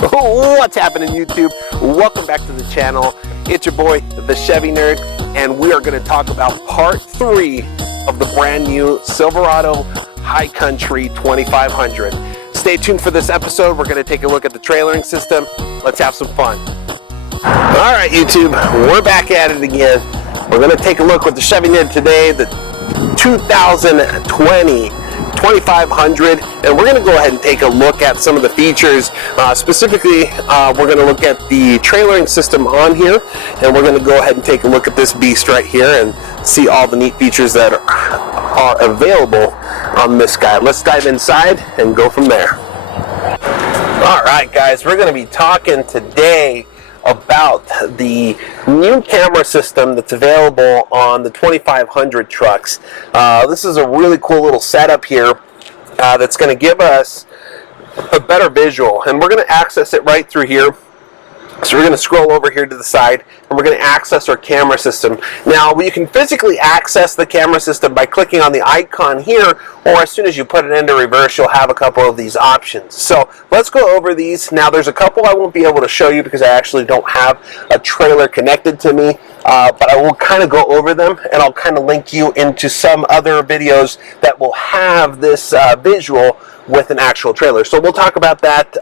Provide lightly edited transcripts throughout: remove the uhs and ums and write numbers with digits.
What's happening, YouTube? Welcome back to the channel. It's your boy, the Chevy Nerd, and we are going to talk about part 3 of the brand new Silverado High Country 2500. Stay tuned for this episode. We're going to take a look at the trailering system. Let's have some fun. All right, YouTube, we're back at it again. We're going to take a look with the Chevy Nerd today, the 2020 2500, and we're going to go ahead and take a look at some of the features. Specifically, we're going to look at the trailering system on here, and we're going to go ahead and take a look at this beast right here and see all the neat features that are available on this guy. Let's dive inside and go from there. All right, guys, we're going to be talking today about the new camera system that's available on the 2500 trucks. This is a really cool little setup here that's going to give us a better visual, and we're going to access it right through here. So we're going to scroll over here to the side, and we're going to access our camera system. Now, you can physically access the camera system by clicking on the icon here, or as soon as you put it into reverse, you'll have a couple of these options. So let's go over these. Now, there's a couple I won't be able to show you because I actually don't have a trailer connected to me, but I will kind of go over them, and I'll kind of link you into some other videos that will have this visual with an actual trailer. So we'll talk about that,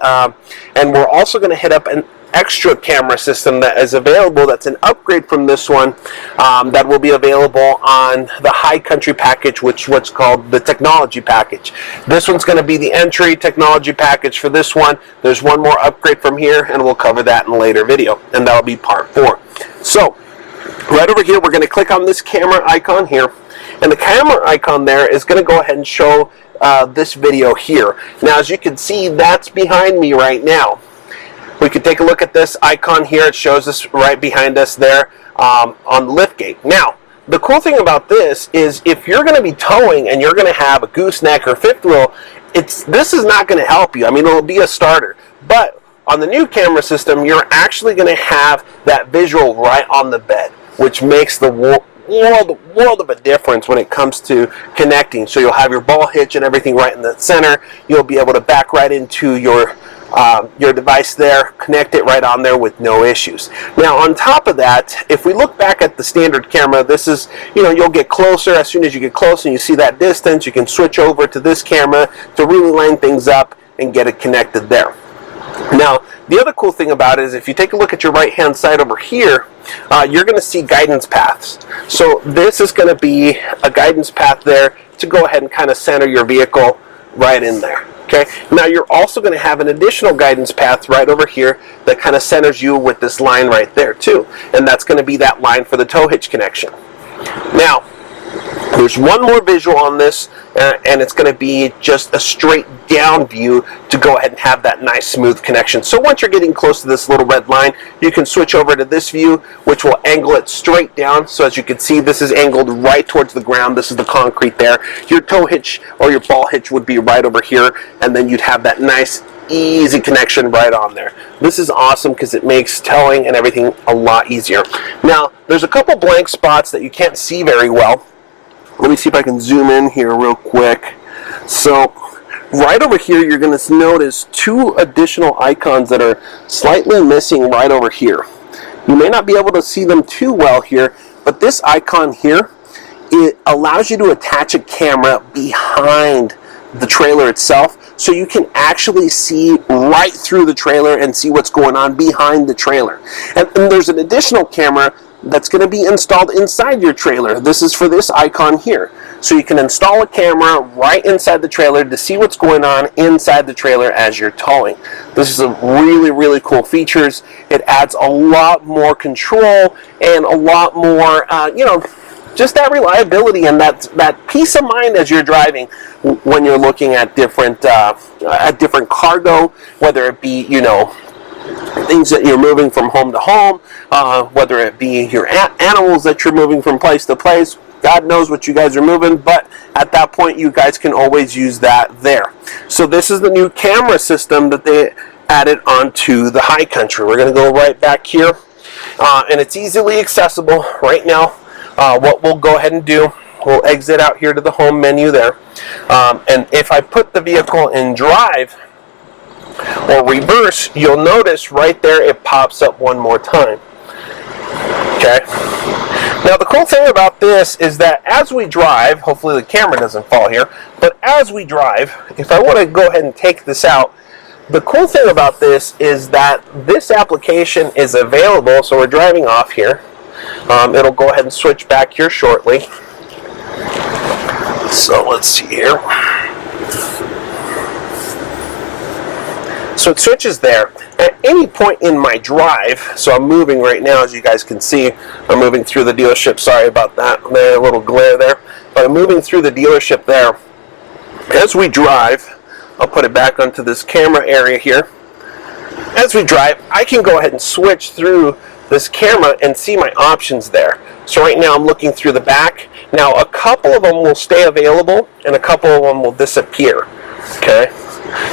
and we're also going to hit up an extra camera system that is available, that's an upgrade from this one, that will be available on the High Country package, which is what's called the technology package. This one's going to be the entry technology package for this one. There's one more upgrade from here, and we'll cover that in a later video, and that'll be part 4. So right over here, we're going to click on this camera icon here, and the camera icon there is going to go ahead and show this video here. Now, as you can see, that's behind me right now. We could take a look at this icon here. It shows us right behind us there on the liftgate. Now, the cool thing about this is if you're going to be towing and you're going to have a gooseneck or fifth wheel, this is not going to help you. I mean, it'll be a starter. But on the new camera system, you're actually going to have that visual right on the bed, which makes the world of a difference when it comes to connecting. So you'll have your ball hitch and everything right in the center. You'll be able to back right into your device there, connect it right on there with no issues. Now, on top of that, if we look back at the standard camera, this is, you'll get closer. As soon as you get close and you see that distance, you can switch over to this camera to really line things up and get it connected there. Now, the other cool thing about it is if you take a look at your right hand side over here, you're going to see guidance paths. So this is going to be a guidance path there to go ahead and kind of center your vehicle right in there. Okay. Now you're also going to have an additional guidance path right over here that kind of centers you with this line right there too, and that's going to be that line for the tow hitch connection. Now, there's one more visual on this, and it's going to be just a straight down view to go ahead and have that nice smooth connection. So once you're getting close to this little red line, you can switch over to this view, which will angle it straight down. So as you can see, this is angled right towards the ground. This is the concrete there. Your tow hitch or your ball hitch would be right over here, and then you'd have that nice easy connection right on there. This is awesome because it makes towing and everything a lot easier. Now, there's a couple blank spots that you can't see very well. Let me see if I can zoom in here real quick. So right over here, you're going to notice 2 additional icons that are slightly missing right over here. You may not be able to see them too well here, but this icon here, it allows you to attach a camera behind the trailer itself, so you can actually see right through the trailer and see what's going on behind the trailer. And there's an additional camera that's going to be installed inside your trailer. This is for this icon here. So you can install a camera right inside the trailer to see what's going on inside the trailer as you're towing. This is a really, really cool features. It adds a lot more control and a lot more, just that reliability and that peace of mind as you're driving when you're looking at different cargo, whether it be, things that you're moving from home to home, whether it be your animals that you're moving from place to place. God knows what you guys are moving, but at that point you guys can always use that there. So this is the new camera system that they added onto the High Country. We're going to go right back here, and it's easily accessible right now. What we'll go ahead and do, we'll exit out here to the home menu there, and if I put the vehicle in drive, or reverse, you'll notice right there it pops up one more time. Okay. Now the cool thing about this is that as we drive, hopefully the camera doesn't fall here, but as we drive, if I want to go ahead and take this out, the cool thing about this is that this application is available. So we're driving off here. It'll go ahead and switch back here shortly. So let's see here. So it switches there. At any point in my drive, so I'm moving right now, as you guys can see, I'm moving through the dealership. Sorry about that, there, a little glare there. But I'm moving through the dealership there. As we drive, I'll put it back onto this camera area here. As we drive, I can go ahead and switch through this camera and see my options there. So right now I'm looking through the back. Now a couple of them will stay available and a couple of them will disappear. Okay.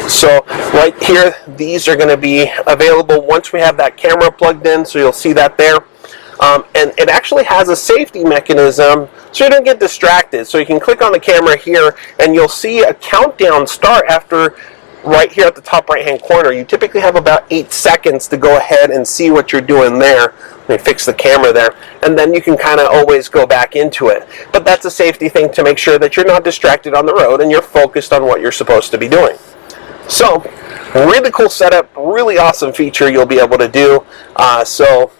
So right here, these are going to be available once we have that camera plugged in, so you'll see that there. And it actually has a safety mechanism so you don't get distracted. So you can click on the camera here and you'll see a countdown start after right here at the top right hand corner. You typically have about 8 seconds to go ahead and see what you're doing there. Let me fix the camera there, and then you can kind of always go back into it. But that's a safety thing to make sure that you're not distracted on the road and you're focused on what you're supposed to be doing. So, really cool setup, really awesome feature you'll be able to do. So,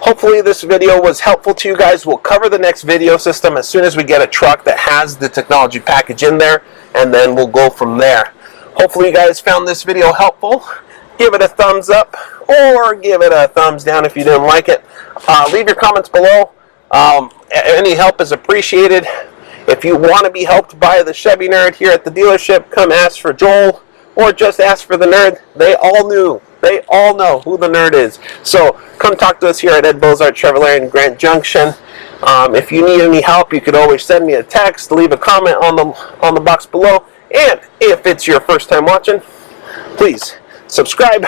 hopefully this video was helpful to you guys. We'll cover the next video system as soon as we get a truck that has the technology package in there, and then we'll go from there. Hopefully you guys found this video helpful. Give it a thumbs up or give it a thumbs down if you didn't like it. Leave your comments below. Any help is appreciated. If you want to be helped by the Chevy Nerd here at the dealership, come ask for Joel or just ask for the Nerd. They all know who the Nerd is. So come talk to us here at Ed Bozart Chevrolet in Grand Junction. If you need any help, you could always send me a text, leave a comment on the box below. And if it's your first time watching, please subscribe,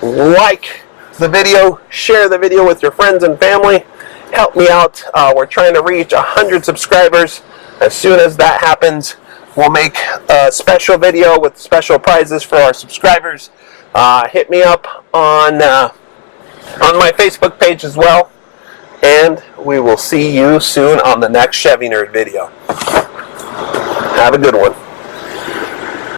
like the video, share the video with your friends and family. Help me out. We're trying to reach 100 subscribers. As soon as that happens, we'll make a special video with special prizes for our subscribers. Hit me up on my Facebook page as well. And we will see you soon on the next Chevy Nerd video. Have a good one.